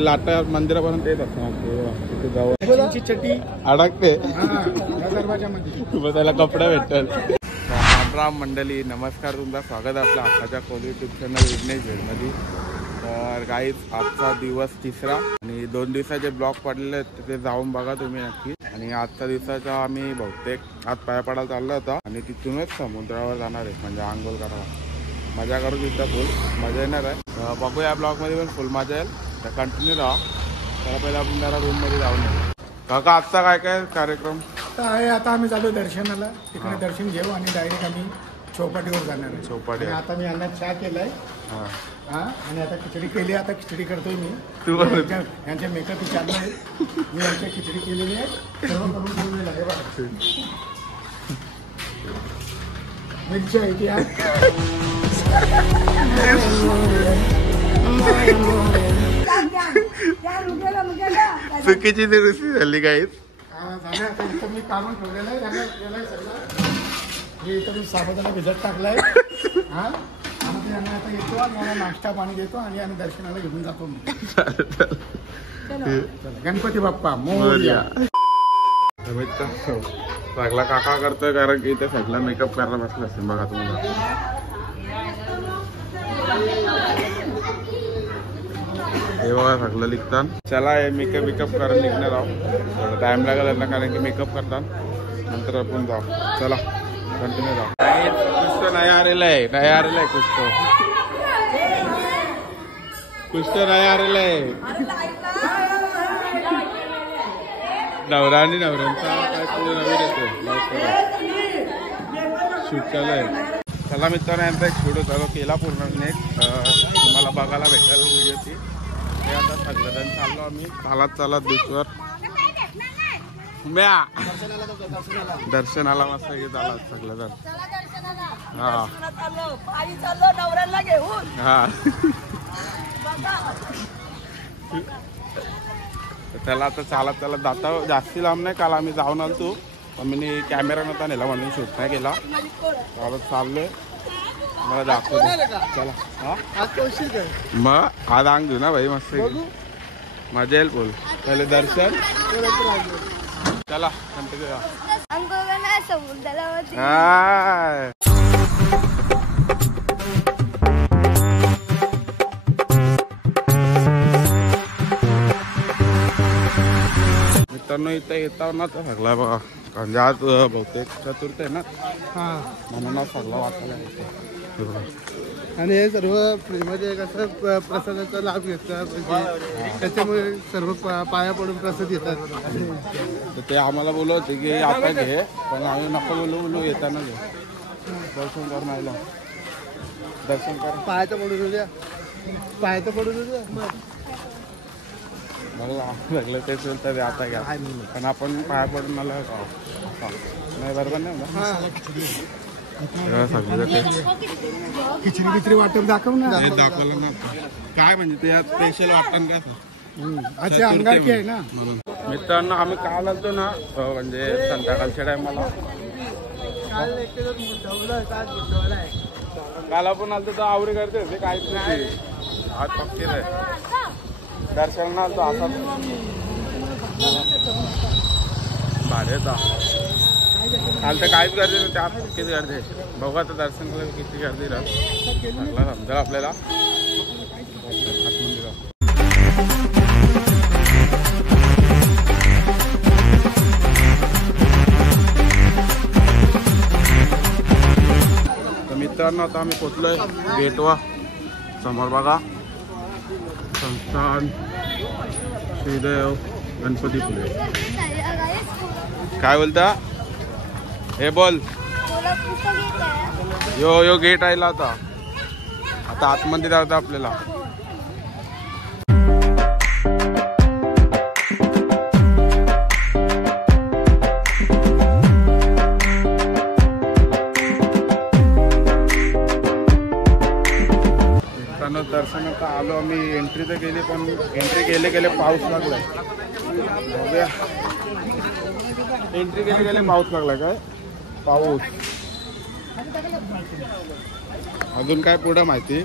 लाटा मंदिरापर्यंत येत असतो जाऊ चट्टी अडकते त्याला कपडा भेटल. राम मंडळी नमस्कार, तुमचं स्वागत आहे आपल्या आताच्या कोली यूट्यूब चॅनल विघ्नेश भेटमध्ये. तर काहीच आजचा दिवस तिसरा आणि 2 दिवसाचे ब्लॉग पडलेले आहेत तिथे जाऊन बघा तुम्ही नक्की. आणि आजच्या दिवसाचा आम्ही बहुतेक आज पाया पडायला चाललो होता आणि तिथूनच समुद्रावर जाणार आहे, म्हणजे आंघोळ करायला. मजा करू तिथं फुल मजा येणार आहे. बघूया या ब्लॉगमध्ये पण फुल मजा येईल, तर कंटिन्यू राहा. त्याला पहिला आपण जरा रूममध्ये जाऊन येऊ. काका आजचा काय काय कार्यक्रम आहे? आता आम्ही चालू दर्शनाला, तिकडे दर्शन घेऊ आणि डायरेक्ट आम्ही चौपाटीवर जाणार आहे. चौपाटी आता मी यांना चहा केलाय आणि आता खिचडी केली. आता खिचडी करतोय मी. यांचे मेकअप चालू आहे. मी यांच्या खिचडी केलेली आहे, सर्व करून ठेवलेलं आहे बघा. मिरची आहे ती चुकीची दुरुस्ती झाली काहीच झालं. आता इथं मी काढून ठेवलेलं आहे सगळं. हे इथं मी साबुदाणा भिजत टाकलाय. आणि यांना आता येतो आणि यांना नाश्ता पाणी देतो आणि आम्ही दर्शनाला घेऊन जातो. गणपती बाप्पा मोरया. सगळा काका करतोय कारण की इथे सगळा मेकअप करायला बसला असेल बघा तुम्हाला. हे बघा सगळं लिखतात. चला हे मेकअप करायला निघणार आहोत. टाइम लागेल यांना कारण की मेकअप करतात, नंतर आपण जाऊ. चला कंटिन्यू राहू. कुछ तो नया आ रहा है कुछ तो नया आ रहा है. नवरा आणि नवऱ्यांचा काय पुढे नवीन येतो शूट चालू आहे. चला मित्रांनो यांचा एक व्हिडिओ चालू केला पूर्ण तुम्हाला बघायला भेटेल व्हिडिओची. ते आता सगळेजण चाललो आम्ही चालत बीचवर. दर्शनाला मस्त घेत आला सगळेजण. हा त्याला आता चालत जाता जास्ती लांब नाही. काल आम्ही जाऊन आलो तू पण मी कॅमेरा नव्हता नेला म्हणून शूट नाही केला. चालत चाललोय मला दाखवतो. चला मग आज अंग घेऊ ना भाई, मस्त मजा येईल. बोल पहिले दर्शन. चला कंटिन्यू. मित्रांनो इथं येता ना तर सगळा बघा, म्हणजे आज बहुतेक चतुर्थ आहे ना, म्हणून सगळं वाचायला येतं. आणि हे सर्व फ्रीमध्ये कसं प्रसादाचा लाभ घेतात, त्याच्यामुळे सर्व पाया पडून प्रसाद येतात. तर ते आम्हाला बोलत होते की आता घे, पण आम्ही नको बोलू येताना घे. दर्शन कर नाहीला दर्शन कर. पायाचं पडून द्या, पायाचं पडून द्या. लागलं तेच बोलतात आता घ्या, पण आपण पाया पडून मला नाही बरोबर नाही. खिचडी बिचडी वाटून दाखव ना. दाखवलं ना काय म्हणजे ते स्पेशल वाटण काय अच्छा अंगारकी आहे ना. मित्रांनो आम्ही काल आलतो ना, म्हणजे संध्याकाळच्या टायमाला काल आपण आलतो तर आवरी करते होते काहीच नाही. आज पक्की दर्शन आलतो असा भारी होता. काल तर काहीच गर्दी नाही, त्या पक्कीच गर्दी. बघू आता दर्शन केलं किती गर्दी राहत समजा आपल्याला. तर मित्रांनो आता आम्ही पोचलोय गेटवा. समोर बघा संस्थान श्रीदेव गणपती फुले. काय बोलता? हे बोल. यो गेट आहे आता आतमध्ये जायचं आपल्याला. दर्शन आता आलो आम्ही. एंट्री तर केली पण एंट्री गेले पाऊस लागलाय. एंट्री गेले पाऊस लागलाय. काय पाऊस अजून काय पुढे माहिती?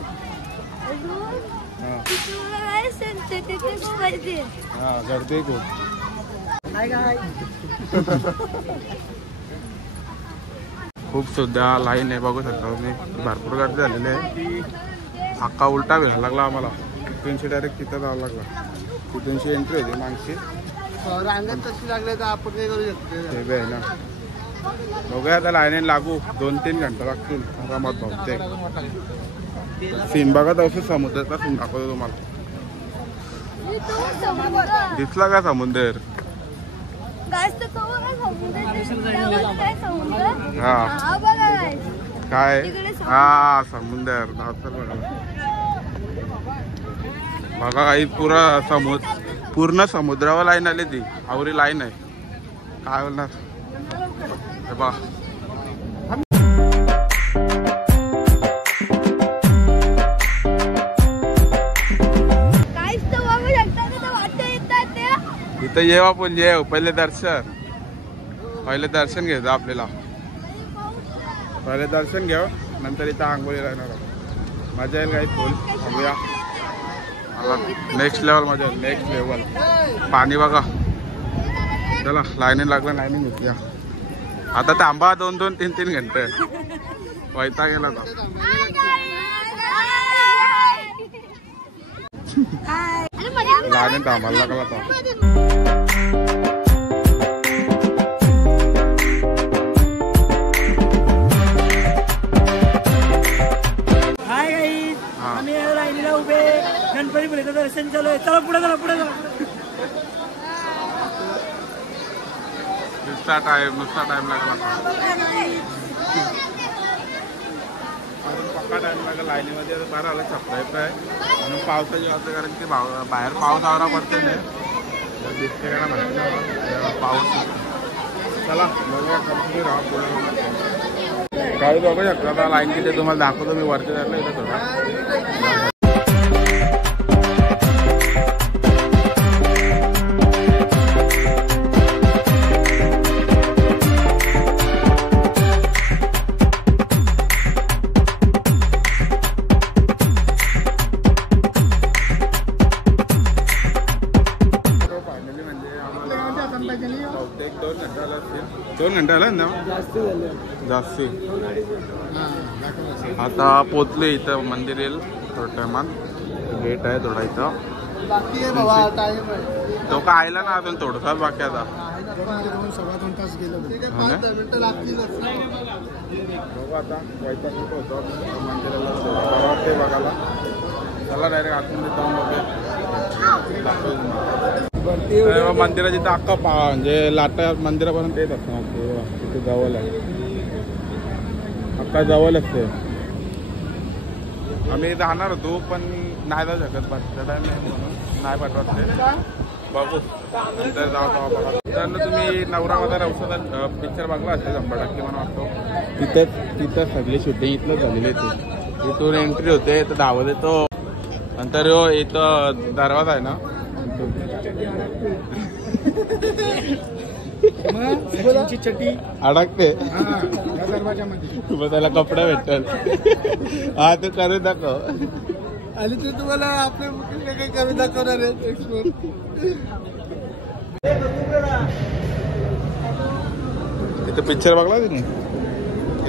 हा गर्दी खूप. खूप सुद्धा लाईन आहे बघू शकता तुम्ही. भरपूर गर्दी झालेली आहे. अख्खा उलटा भेटायला लागला आम्हाला. तिथूनशी डायरेक्ट तिथं जावं लागला. तिथूनशी एंट्री होती मागची. रांगेत तशी लागले तर आपण काय करू शकतो. ते बी आहे ना. बघूया आता लाईन लागू 2-3 घंटे लागतील आरामात बहुतेक. सीन बघा तसं समुद्राचा सीन दाखवतो तुम्हाला. दिसला का समुद्र? हा काय हा समुद्र बघा. बघा काही पूर्ण समुद्रावर लाईन आली ती. आवरी लाईन आहे. काय बोलणार बा. इथं येऊ आपण येऊ. पहिले दर्शन घ्यायचं आपल्याला. पहिले दर्शन घेऊ नंतर इथं आंघोळी राहणार. मजा येईल काही फुल. बघूया नेक्स्ट लेवल मजा येईल. नेक्स्ट लेवल पाणी बघा. चला लाईन लागला. लाईन घेतल्या. आता थांबा 2-3 घंटे. वैताग गेला आता. लाईन थांबायला लागला आता. आम्ही लाईनीला उभे. गणपतीपुळेचं दर्शन चालू आहे. चला पुढे पुढे नुसता टाइम लागला. पक्का टाइम लागला लाईनीमध्ये. बरं आलं छपरायचं आहे म्हणून पावसाची वाटतं. कारण की बाहेर पाऊस आवरा पडते नाही दिसते का ना पाऊस. चला बघूया कंटिन्यू राहा पुढे. काही बघू शकता आता लाईन तिथे तुम्हाला दाखवतो मी. वरती जायला इथं थोडा बहुतेक 2 घंटे आला ना जास्ती. आता पोचले इथं मंदिर येईल थोड्या टायमात. गेट आहे थोडा इथं. तो का आयला ना अजून थोडंसाच बाकी आता. 2-2.25 तास गेलो. बघू आता वैताग होतो मंदिराला वाटते बघायला. चला डायरेक्ट आतमध्ये जाऊन बघूया. मंदिराची तर अख्खा म्हणजे लाटा मंदिरापर्यंत येत असणार. तिथे जवळ आहे. अख्खा जवळ असते. आम्ही जाणार होतो पण नाही जाऊ शकत. बसचा टाइम नाही म्हणून नाही पाठवत. बघू नंतर जाऊ बघा. तर तुम्ही नवरा रवसा पिक्चर बघला असेल 100% मला वाटतो. तिथं सगळी शूटिंग इथलं झालेली आहे. इथून एंट्री होते तर धावत येतो. नंतर इथं दरवाजा आहे ना चटी अडकते दरवाजामध्ये. त्याला कपडा भेटल. हा ते करून दाखव. आणि ते तुम्हाला आपल्या काही कमी दाखवणार आहे एक्सप्लोर. इथं पिक्चर बघला तुम्ही.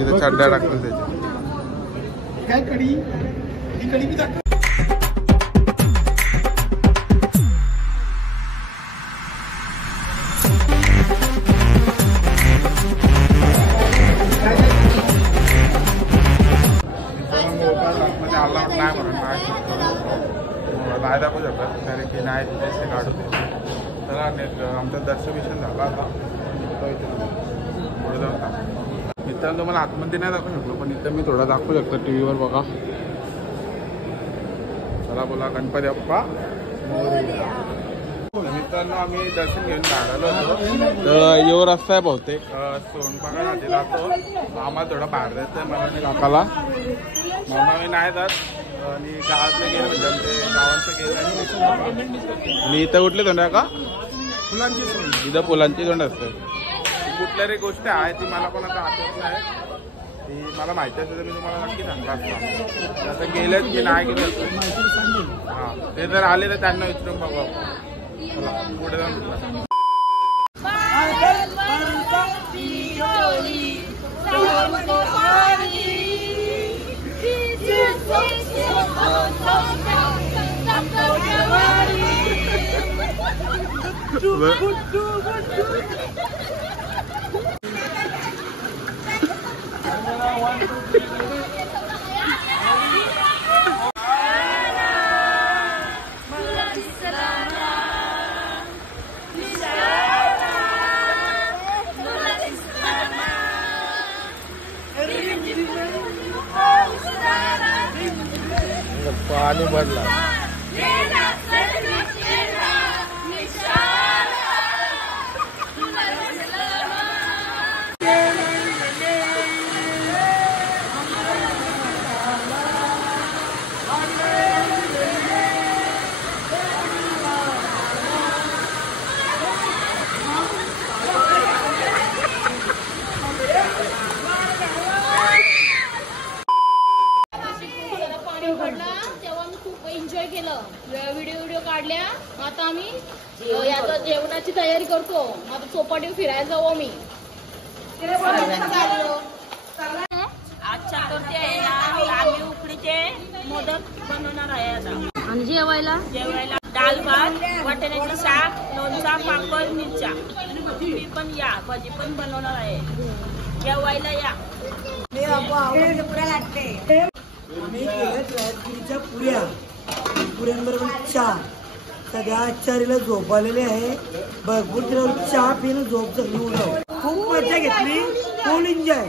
इथं चड्ड्या टाकतात त्याच्या. काय कडी बी दाखव. नाही दाखवू शकत कारण की नाही पैसे काढू दे. तर आमचं दर्शविशन झालं आता. पुढे जाऊन मित्रांनो तुम्हाला आतमध्ये नाही दाखवू शकलो पण इथं मी थोडा दाखवू शकतो टीव्हीवर बघा. चला बोला गणपती बाप्पा. मित्रांनो आम्ही दर्शन घेऊन झालेलो होतो. तर यो रस्ता आहे बहुतेक सोनबागासाठी जातो. आम्हाला थोडा बाहेर जायचं आहे मला काकाला. मामा मी नाही जात. आणि गावातले गेले म्हणजे गावांचं गेलं. आणि इथं कुठले तोंड आहे का? फुलांची सोय. इथं फुलांची तोंड असते. कुठल्या रे गोष्ट आहे ती मला पण आता आठवत नाही. ती मला माहिती असेल तर मी तुम्हाला नक्की सांगला असता. आता गेलेत की नाही गेले माहिती सांगेल. हां ते जर आले तर त्यांना विचारून बघू आपण. चला पुढे जाऊन भेटूया. पाणी भरला. एन्जॉय केलं, व्हिडिओ काढल्या. आता आम्ही याचा जेवणाची तयारी करतो. आता चौपाटी फिरायला जाऊ आम्ही. आज चतुर्थी आहे ना, आम्ही उकडीचे मोदक बनवणार आहे आता. आणि जेवायला डाल भात, वाटाण्याची शाक, लोणचा, पापड, मिरच्या. तुम्ही पण या, भजी पण बनवणार आहे. जेवायला या. मी केलं राजगिरीच्या पुऱ्यांबरोबर चहा. सगळ्या आचार्याला झोप आलेले आहे. भरपूर दिवस चहा पिणं झोप झाली उडव. खूप मजा घेतली, फुल एन्जॉय.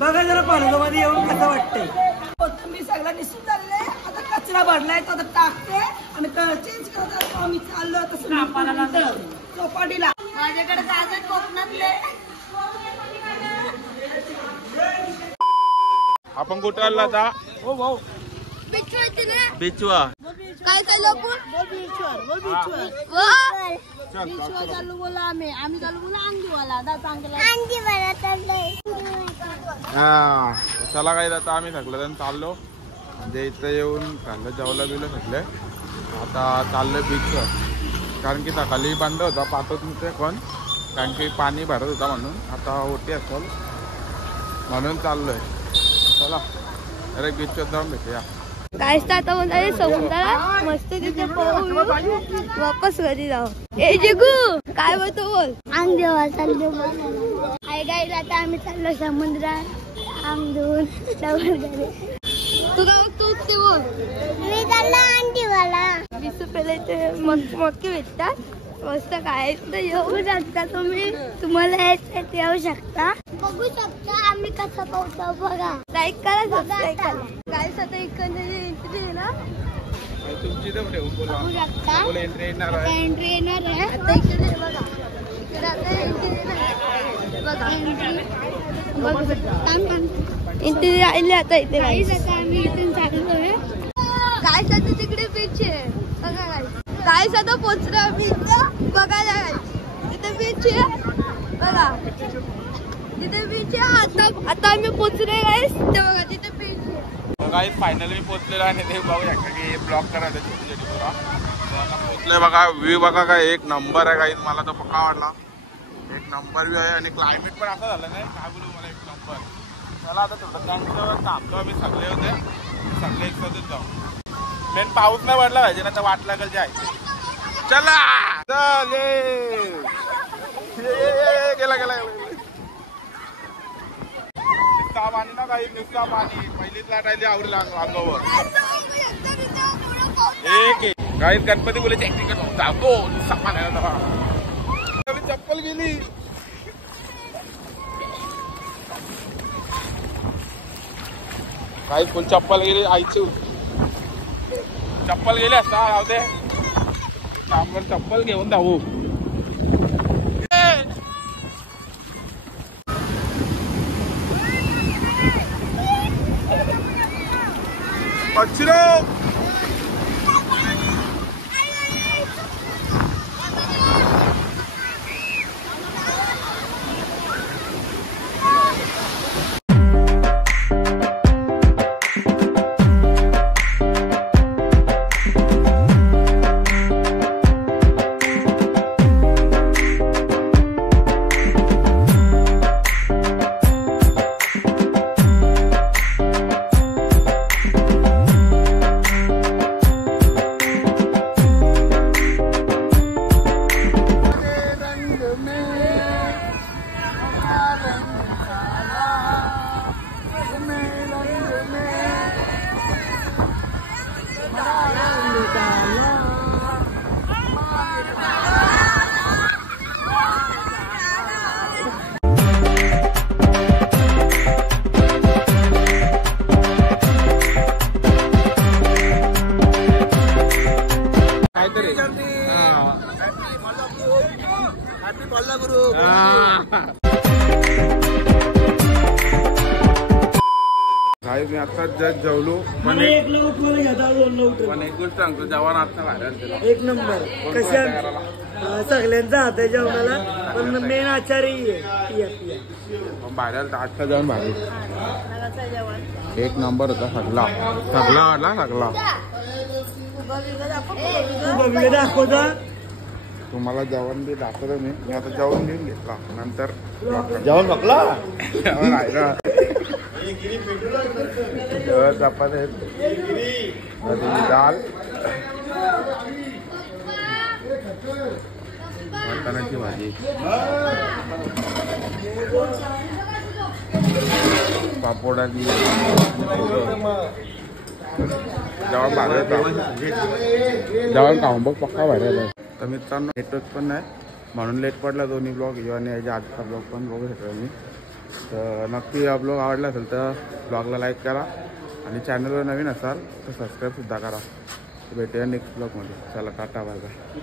बघा जरा पालघरमध्ये येऊन कसं वाटतंय. तुम्ही सगळं निश्चित झालेलं आहे. आता कचरा भरलाय तो आता टाकते आणि चेंज करत असतो. आम्ही चाललो तसं चौपाटीला. माझ्याकडे जायचं कोकणातले. आपण कुठं आला आता? बिचवा. काय काय लोक चालू बोला आम्ही चालू बोला अंगीवाला हा चला काही आता आम्ही सगळं चाललो. म्हणजे इथं येऊन खाल्लं जेवलं बिलं सगळे. आता चाललं बीचवर, कारण की सकाळी बंद होता पाठवत नव्हते पण, कारण की पाणी भरत होता म्हणून. आता ओटी असेल म्हणून चाललोय. चला अरे बीचवर जाऊन भेटूया. काय आता होणार समुद्राला मस्त तिथे पोहून वापस घरी जाऊ. ए जिगू काय बोलतो बोल. अंग देवा चाललो. हाय गाईज, आता आम्ही चाललो समुद्रात अंग देऊन डबल घरी. तू काय बघतो ते बोल. मी चाललो अंडीवाला. 20 रुपयाला इथे मक्के भेटतात मस्त. काय तर येऊ शकता तुम्ही, तुम्हाला यायचं येऊ शकता, बघू शकता आम्ही कसं पोहतो. बघा, लाईक करा, सबस्क्राईब करा. काय स्वतः इकडे एंट्री आहे ना, तुमची तर ठेवून बघू शकता. बोला एंट्री येणार आहे. एंट्री येणार आहे आता. इकडे बघा, इकडे आता एंट्री येणार आहे. बघा एंट्री बघू शकता. एंट्री राहिली आता इथे. गाईस आता आम्ही इथून चाललोय. गाईस आता तिकडे बीच आहे बघा. गाईस आता पोचलो बीच बघायला. गाईस तिथे बीच आहे बघा, तिथे बीच आहे. आता आम्ही पोचलोय गाईस. ते बघा तिथे बीच आहे. गाईस फायनली पोहोचलेलो आणि ते बघू शकता की ब्लॉक करायचं छोटी छोटी बघा. आता पोहोचलोय बघा. व्ह्यू बघा काय एक नंबर आहे गाईस. मला तर पक्का आवडला. एक नंबर व्ह्यू आहे आणि क्लायमेट पण असं झालं नाही काय बोलू मला, एक नंबर. चला आता थोडं त्यांच्यावर थांबतो. आम्ही सगळे होते, सगळे एक सोबत जाऊ. मेन पाऊस नाही पडला पाहिजे ना, तर वाट लागेल जे आहे. चला चल गेला गेला. नुसता पाणी ना काही, नुसता पाणी. पहिलीच लाट आली आवडला अंगावर. एक गाईत गणपती बोलायची ऍक्टिंग करतो. नुसता पाणी चप्पल गेली. काही फुल चप्पल गेली आईची. चप्पल गेली असता राहू दे. आपण चप्पल घेऊन जाऊ. अच्छी काय मी आता जस्ट जेवलो पण एक नऊ तुम्हाला घेता 2 नऊ पण एक गोष्ट सांगतो जवान आता बाहेर एक नंबर कशा सगळ्यांचा हात आहे जेवणाला पण मेन आचार्य आहे बाहेर आजचा जेवण भारी एक नंबर होता सगळा वाटला सगळा बघूया दाखवता तुम्हाला जेवण बी दाखवतो मी आता जेवण घेऊन घेतला नंतर जेवण बघला जेवण आहे ना चपाती आहेत डाळ वाटाण्याची भाजी पापडाची जेवण भारी जेवण खाऊन बघ पक्का भारी तर मित्रांनो नेटवर्क पण नाही म्हणून लेट पडला दोन्ही ब्लॉग आणि याच्या आजचा ब्लॉग पण बघू शकतो मी तर नक्की हा ब्लॉग आवडला असेल तर ब्लॉगला लाईक करा आणि चॅनलवर नवीन असाल तर सबस्क्राईबसुद्धा करा भेटूया नेक्स्ट ब्लॉगमध्ये चला टाटा बाय बाय